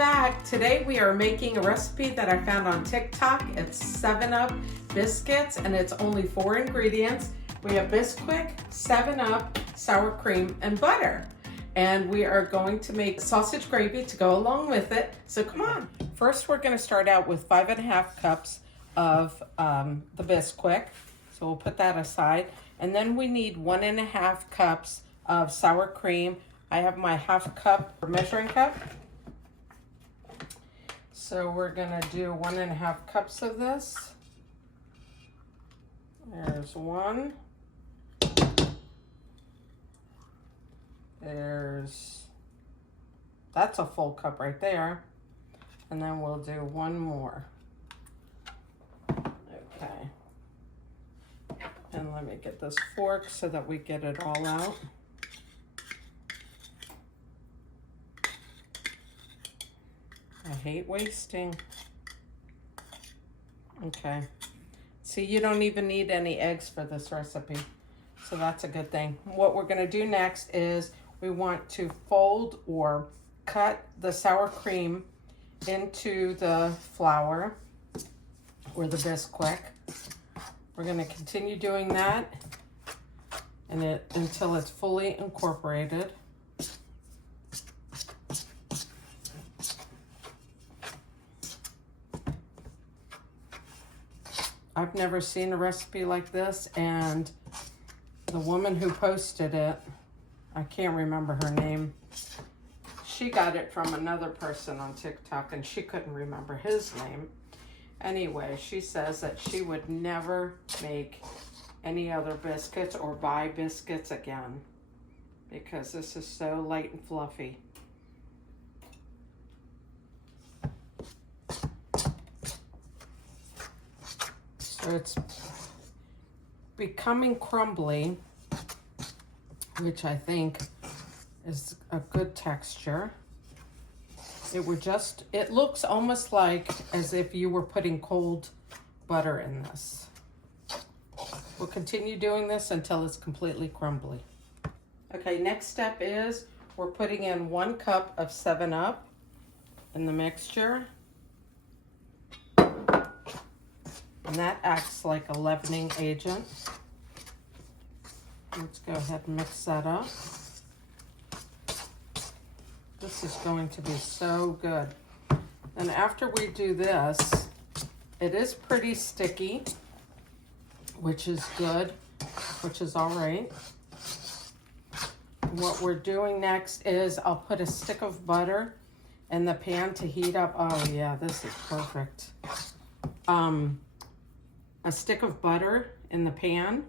back. Today we are making a recipe that I found on TikTok. It's 7-Up biscuits and it's only 4 ingredients. We have Bisquits, 7-Up, sour cream, and butter. And we are going to make sausage gravy to go along with it. So come on. First we're going to start out with 5.5 cups of the Bisquits. So we'll put that aside. And then we need 1.5 cups of sour cream. I have my 1/2 cup measuring cup. So we're gonna do 1.5 cups of this. There's one. That's a full cup right there. And then we'll do one more. Okay. And let me get this fork so that we get it all out. I hate wasting. Okay. See, you don't even need any eggs for this recipe. So that's a good thing. What we're going to do next is we want to fold or cut the sour cream into the flour or the Bisquick. We're going to continue doing that until it's fully incorporated. I've never seen a recipe like this, and the woman who posted it, I can't remember her name, she got it from another person on TikTok and she couldn't remember his name. Anyway, she says that she would never make any other biscuits or buy biscuits again because this is so light and fluffy. So it's becoming crumbly, which I think is a good texture. It looks almost like as if you were putting cold butter in this. We'll continue doing this until it's completely crumbly. Okay, next step is we're putting in 1 cup of 7-Up in the mixture. And that acts like a leavening agent. Let's go ahead and mix that up. This is going to be so good. And after we do this, it is pretty sticky, which is good, which is all right. What we're doing next is I'll put a stick of butter in the pan to heat up. Oh yeah, this is perfect. A stick of butter in the pan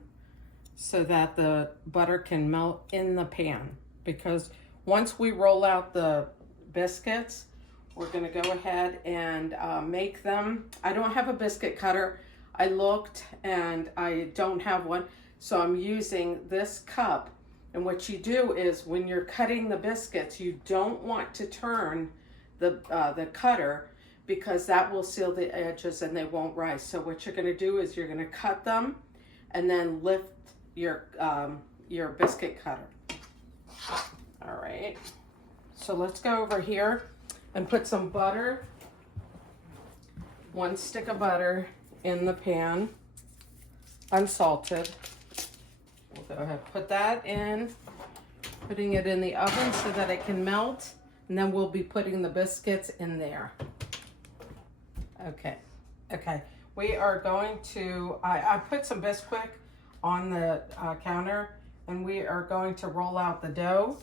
so that the butter can melt in the pan, because once we roll out the biscuits, we're going to go ahead and make them. I don't have a biscuit cutter. I looked and I don't have one, so I'm using this cup. And what you do is when you're cutting the biscuits, you don't want to turn the cutter, because that will seal the edges and they won't rise. So what you're going to do is you're going to cut them and then lift your biscuit cutter. All right. So let's go over here and put some butter, 1 stick of butter in the pan, unsalted. We'll go ahead and put that in, putting it in the oven so that it can melt, and then we'll be putting the biscuits in there. Okay, we are going to, I put some Bisquick on the counter, and we are going to roll out the dough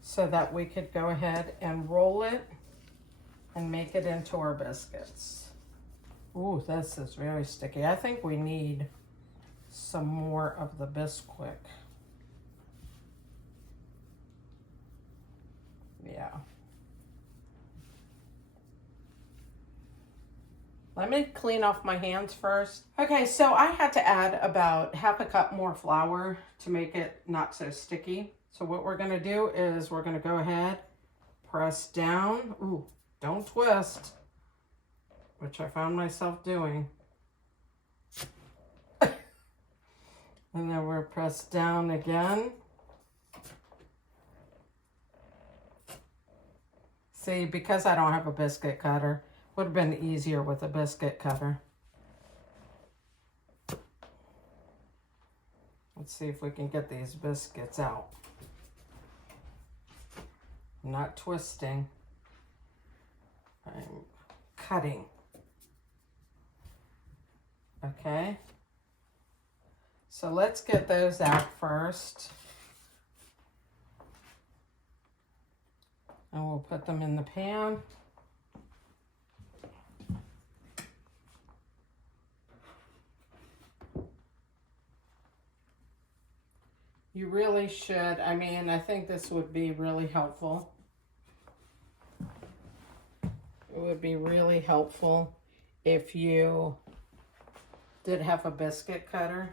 so that we could go ahead and roll it and make it into our biscuits. Ooh, this is very sticky. I think we need some more of the Bisquick. Yeah. Let me clean off my hands first. Okay, so I had to add about 1/2 cup more flour to make it not so sticky. So what we're gonna do is we're gonna go ahead, press down. Ooh, don't twist, which I found myself doing. And then we're pressed down again. See, because I don't have a biscuit cutter, would have been easier with a biscuit cutter. Let's see if we can get these biscuits out. I'm not twisting. I'm cutting. Okay. So let's get those out first. And we'll put them in the pan. You really should. I mean, I think this would be really helpful. It would be really helpful if you did have a biscuit cutter.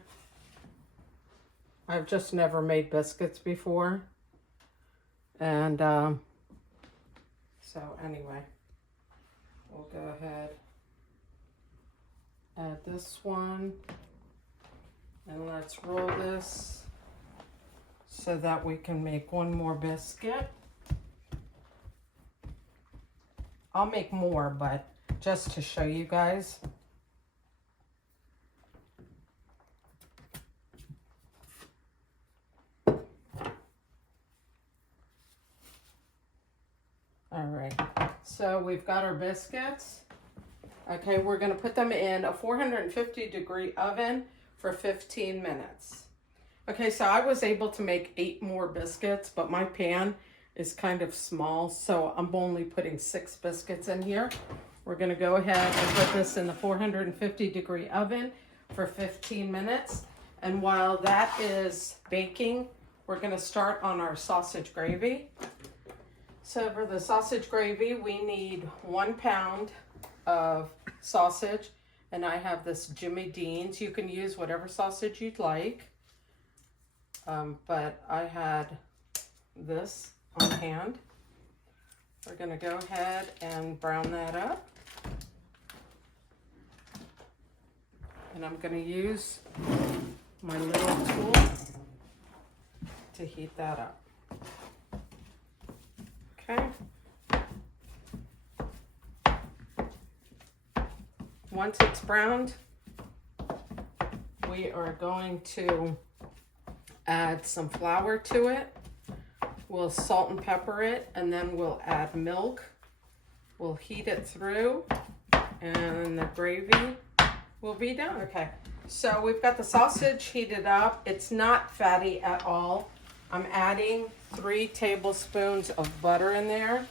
I've just never made biscuits before. And so anyway, we'll go ahead, add this one, and let's roll this so that we can make one more biscuit. I'll make more, but just to show you guys. All right, so we've got our biscuits. Okay, we're gonna put them in a 450-degree oven for 15 minutes. Okay, so I was able to make 8 more biscuits, but my pan is kind of small, so I'm only putting 6 biscuits in here. We're gonna go ahead and put this in the 450-degree oven for 15 minutes. And while that is baking, we're gonna start on our sausage gravy. So for the sausage gravy, we need 1 pound of sausage, and I have this Jimmy Dean's. You can use whatever sausage you'd like. But I had this on hand. We're gonna go ahead and brown that up. And I'm gonna use my little tool to heat that up. Okay. Once it's browned, we are going to add some flour to it. We'll salt and pepper it, and then we'll add milk. We'll heat it through, and the gravy will be done. Okay, so we've got the sausage heated up. It's not fatty at all. I'm adding 3 tablespoons of butter in there.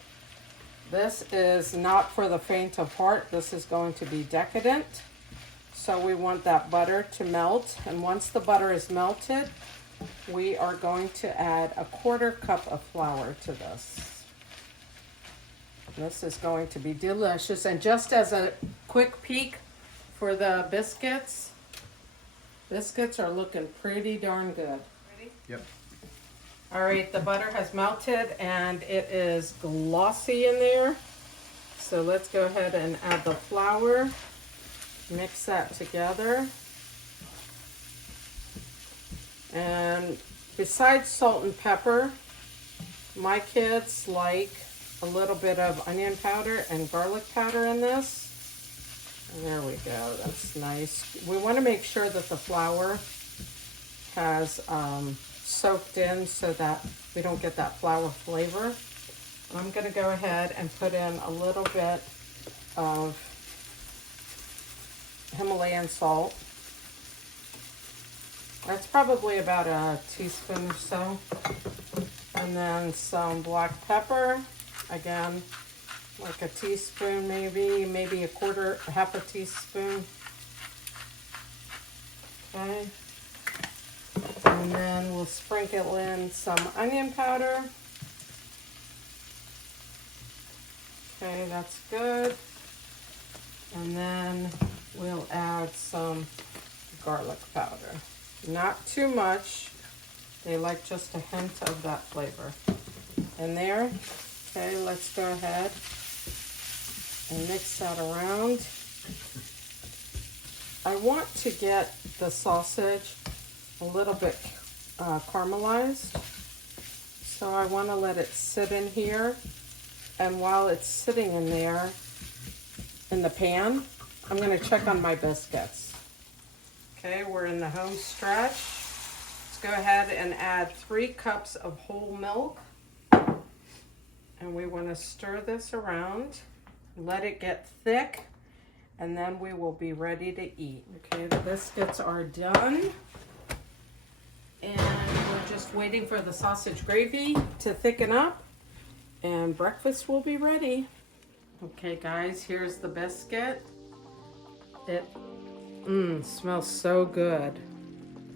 This is not for the faint of heart. This is going to be decadent. So we want that butter to melt, and once the butter is melted, we are going to add a 1/4 cup of flour to this. This is going to be delicious. And just as a quick peek for the biscuits, biscuits are looking pretty darn good. Ready? Yep. All right, the butter has melted and it is glossy in there. So let's go ahead and add the flour, mix that together. And besides salt and pepper, my kids like a little bit of onion powder and garlic powder in this. And there we go, that's nice. We want to make sure that the flour has soaked in so that we don't get that flour flavor. I'm going to go ahead and put in a little bit of Himalayan salt. That's probably about a teaspoon or so. And then some black pepper, again, like a teaspoon maybe a half a teaspoon. Okay. And then we'll sprinkle in some onion powder. Okay, that's good. And then we'll add some garlic powder. Not too much. They like just a hint of that flavor in there. Okay, let's go ahead and mix that around. I want to get the sausage a little bit caramelized. So I want to let it sit in here And while it's sitting in there in the pan, I'm going to check on my biscuits. Okay, we're in the home stretch. Let's go ahead and add 3 cups of whole milk. And we want to stir this around, let it get thick, and then we will be ready to eat. Okay, the biscuits are done. And we're just waiting for the sausage gravy to thicken up, and breakfast will be ready. Okay guys, here's the biscuit. It smells so good.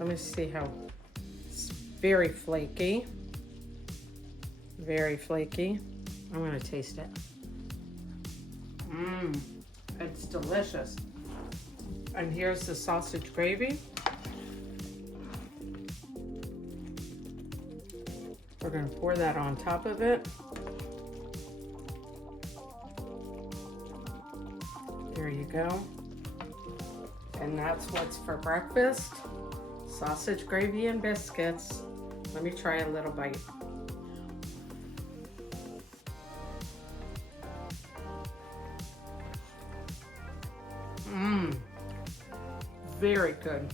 Let me see how it's very flaky. Very flaky. I'm gonna taste it. It's delicious. And here's the sausage gravy. We're gonna pour that on top of it. There you go. And that's what's for breakfast. Sausage gravy and biscuits. Let me try a little bite. Very good.